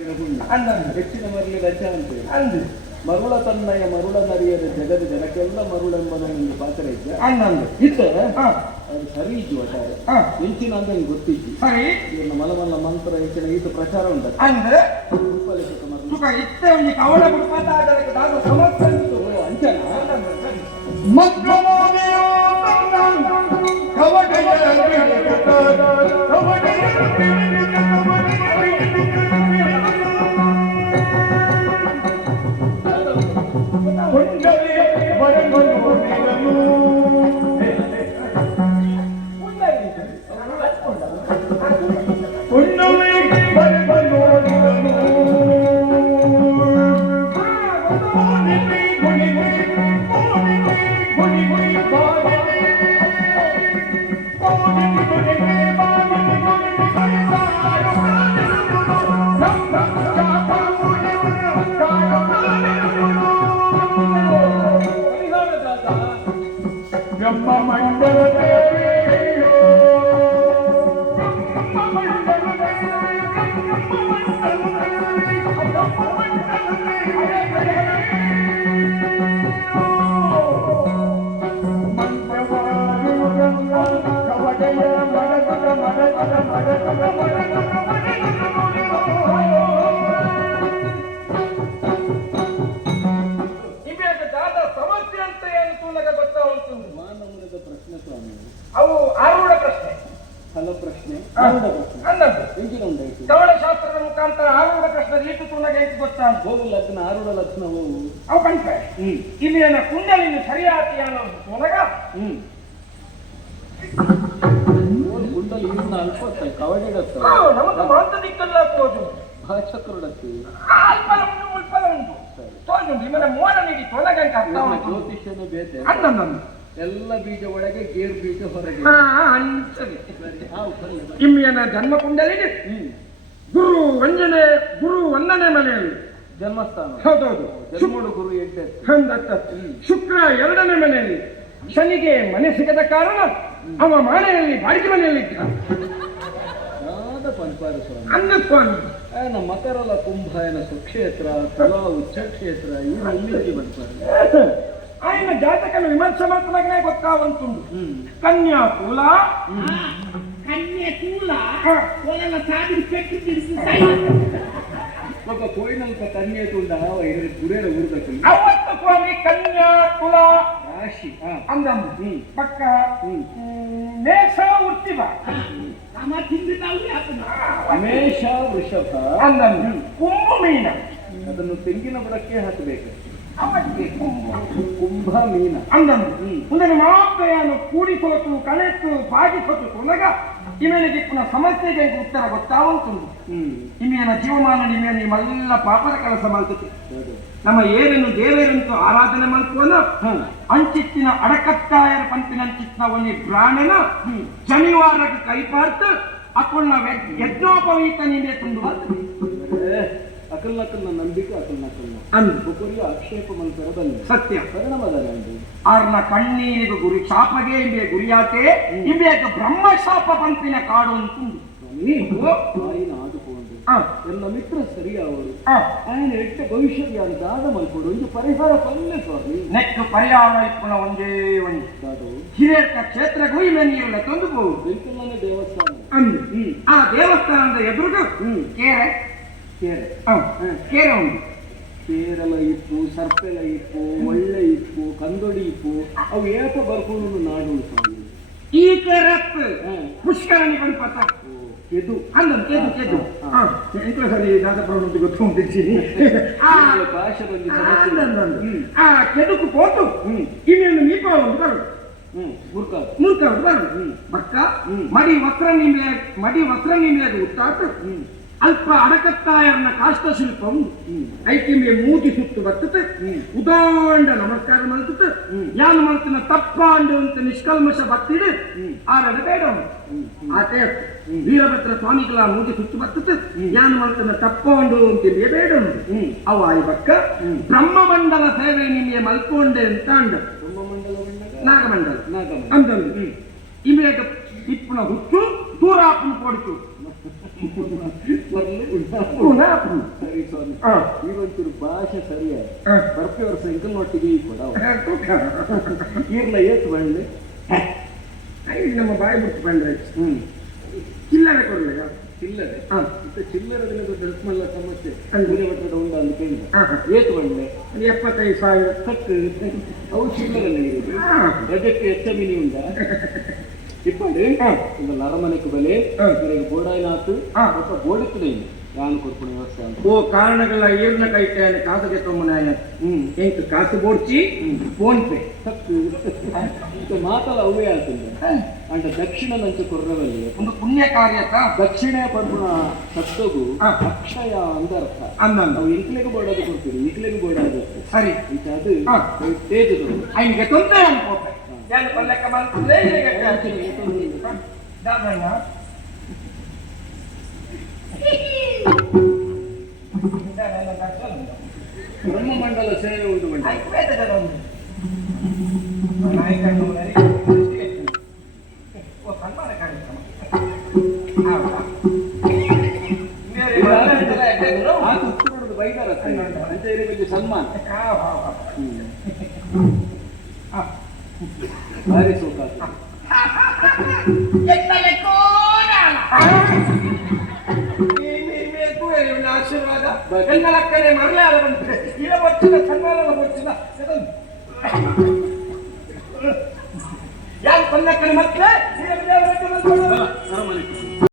ಹೆಚ್ಚಿನ ಮರಳಿ ರಜ ಅಂತೇಳಿ ಅಂದು ಮರುಳ ತನ್ನಯ ಮರುಳ ನರಿಯದ ಜಗದ ಜನಕ್ಕೆಲ್ಲ ಮರುಳೆಂಬನ ಒಂದು ಪಾತ್ರ ಇದ್ದ ಇತ್ತು ಅದು ಸರಿ ಇದ್ದು ಒಟ್ಟಾರೆ ಹೆಚ್ಚಿನ ಅಂತ ನಿಂಗೆ ಗೊತ್ತಿದ್ದು ಸರಿ ಇವನ್ನ ಮಲಮಲ್ಲ ಮಂತ್ರ ಹೆಚ್ಚಿನ ಇದು ಪ್ರಚಾರ ಉಂಟು ಅಂದ್ರೆ ಕವಳ ಸಮಸ್ಯೆ ಅಂಚನ ಶಾಸ್ತ್ರದ ಮುಖಾಂತರ ಆರೂಢ ಪ್ರಶ್ನೆ ರೀತಿ ತುಣಗೆ ಗೊತ್ತಾ ಹೋಗು ಲಗ್ನ ಆರೂಢ ಲಗ್ನ ಹೋಗು ಅವು ಕಣ್ಕ ಇಲ್ಲಿ ಏನ ಕುಂಡಲಿನ ಸರಿಯಾತಿ ಅನ್ನೋದು ತುಣಗ ಕುಂಡಲಿ ಇನ್ನ ಅಲ್ಪ ಕವಡಿಡತ್ತ ನಮಗೆ ಮಾಂತ ದಿಕ್ಕಲ್ಲ ಹೋದು ಭಾಷಕರುಡತ್ತಿ ಅಲ್ಪಲ ಉಂಟು ಮುಲ್ಪಲ ಉಂಟು ತೋಜುಂಟು ನಿಮ್ಮನ್ನ ಮೋನ ನೀಡಿ ತೊಲಗಂಟ ಜ್ಯೋತಿಷ್ಯನೇ ಬೇತೆ ಅನ್ನಂದು ಎಲ್ಲ ಬೀಜ ಒಳಗೆ ಗೇರು ಬೀಜ ಹೊರಗೆ ಇಮ್ಮಿಯನ ಜನ್ಮ ಕುಂಡಲಿಗೆ ಗುರು ವಂದನೆ ಮನೆಯಲ್ಲಿ ಜನ್ಮಸ್ಥಾನ ಹೌದೌದು ಜನ್ಮೋಡು ಗುರು ಶುಕ್ರ 2ನೇ ಮನೆಯಲ್ಲಿ ಶನಿಗೆ ಮನೆ ಸಿಗದ ಕಾರಣ ಅವ ಮನೆಯಲ್ಲಿ ಬಾಡಿಗೆ ಮನೆಯಲ್ಲಿದ್ದ ಅನ್ನ ಸ್ವಾಮಿ ನಮ್ಮ ಮಕರಲ ಕುಂಭಾಯನ ಸುಕ್ಷೇತ್ರ ತುಲಾ ಉಚ್ಚ ಕ್ಷೇತ್ರ ಇವರು ಇಲ್ಲಿಗೆ ಬರ್ತಾರೆ ఆయన జాతకం విమర్శమాత్మకనే ಗೊತ್ತಾವಂತುಂಡು ಕನ್ಯಾ ಕೂಲ ಒಳಗ ಸಾಗಿರಿ ಪೆಟ್ಟು ತಿರ್ಸಿ ఒక కోయినల్క కన్యతుండ ఇరు గురేర ఊరుదకు అవత్త స్వామి కన్యా కుల రాశి అందం పక్క మేష వృత్తివ అమ తిందితావు యాతన ಮೇಷ ವೃಷಭ అందం కుంభ మీన ಅದನ್ನು ತೆಂಗಿನ ಬುಡಕ್ಕೆ ಹಾಕಬೇಕು ಕುಂಭ ಮೀನ ಅಂದನು ಮುಂದೆ ಮಾತೆಯನ್ನು ಕೂಡಿಸೋತು ಕಳೆತು ಬಾಗಿಸೋತು ಕೊನಗ ಇಮೇನಿಗೆ ಪುನಃ ಸಮಸ್ಯೆಗೆ ಉತ್ತರ ಗೊತ್ತಾವಂತುಂಡು ಇಮೇನ ಜೀವಮಾನ ನಿಮೇನಿ ಮಲ್ಲ ಪಾಪದ ಕೆಲಸ ಮಾಡ್ತದೆ ನಮ್ಮ ಏರೇನು ದೇವೇರಂತೂ ಆರಾಧನೆ ಮಾಡ್ಕೋನ ಅಂಚಿತ್ತಿನ ಅಡಕತ್ತಾಯರ ಪಂಪಿನಂಚಿತ್ತಿನ ಒಂದು ಬ್ರಾಹ್ಮಣ ಶನಿವಾರಕ್ಕೆ ಕೈಪಾರ್ತು ಅಕ್ಕಳನ್ನ ಯಜ್ಞೋಪವೀತ ನಿಂದೆ ತುಂಡು ಅಕಲ್ನಕಲ್ನ ನಂಬಿಕೆ ಅಕಲ್ನಕಲ್ನ ಅಂದು ಆಕ್ಷೇಪ ಮಲ್ಪರದಲ್ಲಿ ಸತ್ಯ ಪರಿಣಾಮದಲ್ಲಿ ಆರ್ನ ಕಣ್ಣೀರಿಗೂ ಗುರಿ ಶಾಪಗೆ ಇಂಬೆ ಗುರಿಯಾತೆ ಇಂಬೇಕ ಬ್ರಹ್ಮ ಶಾಪ ಪಂಪಿನ ಕಾಡು ಅಂತುಂಡು ಆದುಕೊಂಡು ಎಲ್ಲ ಮಿತ್ರ ಸರಿಯಾವರು ఆయన ಎಟ್ಟ ಭವಿಷ್ಯ ದಾದ ಮಲ್ಪಡು ಒಂದು ಪರಿಹಾರ ಪಲ್ಲೆ ಸ್ವಾಮಿ ನೆಕ್ ಪರಿಹಾರ ಇಪ್ಪನ ಒಂದೇ ಒಂದು ಹಿರೇಕ ಕ್ಷೇತ್ರಗೂ ಇವೆ ನೀರುಲ್ಲ ತಂದು ಹೋಗುದು ದೇವಸ್ಥಾನ ಅಂದು ಆ ದೇವಸ್ಥಾನದ ಎದುರುಗೂ ಕೇರೆ ಕೇರ ಉಂಟು ಕೇರಳ ಇಪ್ಪು ಸರ್ಪೆಲ ಇಪ್ಪು ಒಳ್ಳೆ ಇಪ್ಪು ಕಂದೊಡಿ ಇಪ್ಪು ಅವು ಏಪ ಬರ್ಕೊಂಡು ನಾಡು ಸ್ವಾಮಿ ಈ ಕೇರತ್ ಪುಷ್ಕರಣಿ ಬಂದ್ಪತ್ತ ಕೆದು ಅಂದನ್ ಕೆದು ಕೆದು ಎಂತ ಸರಿ ದಾದಪ್ರವೃತ್ತಿ ಗೊತ್ತುಂಟಿರ್ತೀನಿ ಭಾಷೆ ಬಂದು ಆ ಕೆದುಕು ಪೋತು ಇನ್ನೇನು ನೀಪ ಒಂದು ಬರು ಮೂರ್ಖ ಬರು ಬಕ್ಕ ಮಡಿ ವಸ್ತ್ರ ನಿಂಬೆ ಉತ್ತಾತು ಅಲ್ಪ ಅಡಕತ್ತಾಯರ್ನ ಕಾಷ್ಟಶಿಲ್ಪ ಉಂಟು ಐಕಿಂಬೆ ಮೂತಿ ಸುತ್ತು ಬರ್ತದೆ ಉದಾಂಡ ನಮಸ್ಕಾರ ಮಲ್ತದೆ ಯಾನು ಮಲ್ತಿನ ತಪ್ಪಾಂಡು ಅಂತ ನಿಷ್ಕಲ್ಮಶ ಭಕ್ತಿಡು ಆರಡ ಬೇಡ ಆತೆ ವೀರಭದ್ರ ಸ್ವಾಮಿಗಳ ಮೂತಿ ಸುತ್ತು ಬರ್ತದೆ ಯಾನು ಮಲ್ತಿನ ತಪ್ಪಾಂಡು ಅಂತ ಬೇಡ ಅವ ಈ ಬಕ್ಕ ಬ್ರಹ್ಮಮಂಡಲ ಸೇವೆ ನಿಮಗೆ ಮಲ್ಕೊಂಡೆ ಅಂತ ಅಂಡ ನಾಗಮಂಡಲ ಅಂತಂದು ಇಮೇಗ ಇಪ್ಪನ ಹುಚ್ಚು ದೂರಾಪನ ಪೋಡಿತು ಸರಿ ಸ್ವಾಮಿ, ಇವತ್ತೊಂದು ಭಾಷೆ ಸರಿಯಾಗಿ ಬರ್ಪೆಯವ್ರ ಸೈಕಲ್ನೊಟ್ಟಿಗೆ ಕೊಡವ ಈರ್ಲ ಏತ್ ಬಂಡೆ ನಮ್ಮ ಬಾಯಿ ಬಿಟ್ಟು ಬಂದ್ರೆ ಚಿಲ್ಲರೆ ಕೊಡ್ಲಿಲ್ಲ ಚಿಲ್ಲರೆ ಚಿಲ್ಲರೆ ದೊಡ್ಡ ಹೆಲ್ಪ್ ಮಾಡಲ್ಲ ಸಮಸ್ಯೆ ಒತ್ತಡ ಉಂಡ ಅಂತ ಕೇಳಿದ ಏತ್ ಬಂಡೆ 75,000 ಕಟ್ಟು ಅವು ಚಿಲ್ಲರೆ ನೀಡುದು ಬಜೆಟ್ ಎಚ್ಚ ಮಿನಿ ಉಂಡ ಇಪ್ಪಡು ಒಂದು ಅರಮನೆಗೆ ಬೆಲೆ ಬೋಡಾಯಿನಾತು ಬೋಡಿತ್ತದೆ ಯಾನು ಕೊಡ್ಕೊಂಡು ವ್ಯವಸ್ಥೆ ಅಂತ ಓ ಕಾರಣಗಳ ಏರ್ನ ಕೈತೆ ಕಾಸಗೆ ತೊಮ್ಮನಾಯ ಎಂಟು ಕಾಸು ಬೋಡ್ಚಿ ಫೋನ್ ಪೇ ಮಾತಲ್ಲ ಅವೇ ಆಗ್ತಿಲ್ಲ ಅಂಟ ದಕ್ಷಿಣ ನಂಚ ಕೊರ್ರವಲ್ಲಿ ಒಂದು ಪುಣ್ಯ ಕಾರ್ಯ ದಕ್ಷಿಣ ಪಡ್ಪುಣ ಸತ್ತೋಗು ಅಕ್ಷಯ ಅಂತ ಅರ್ಥ ನಾವು ಇಂಕ್ಲೆಗೆ ಬೋಡೋದು ಕೊಡ್ತೀವಿ ಈಕ್ಲೆಗೆ ಬೋಡೋದು ಸರಿ ಅದು ತೇಜದು ಅವನಿಗೆ ತೊಂದರೆ ಅನ್ಕೋಬೇಕು ಪಲ್ಲಕ್ಕ ಮಾಡ್ತಿದ್ರೆ ಬ್ರಹ್ಮಮಂಡಲ ಸೇವೆ ಉಂಟು ಬೈದಾರ ಬಗ್ಗೆ ಸನ್ಮಾನ ಭಾರಿ ಸೋಕ ಆಶೀರ್ವಾದ ಎಲ್ಲಕ್ಕನೆ ಮರಳಾದ ಬಂದ್ರೆ ಇಲ್ಲ ಬರ್ತಿಲ್ಲ ಸನ್ಮಾನ ಬರ್ತಿಲ್ಲ ಯಾರು ಪಲ್ಲಕ್ಕನೆ ಮತ್ತೆ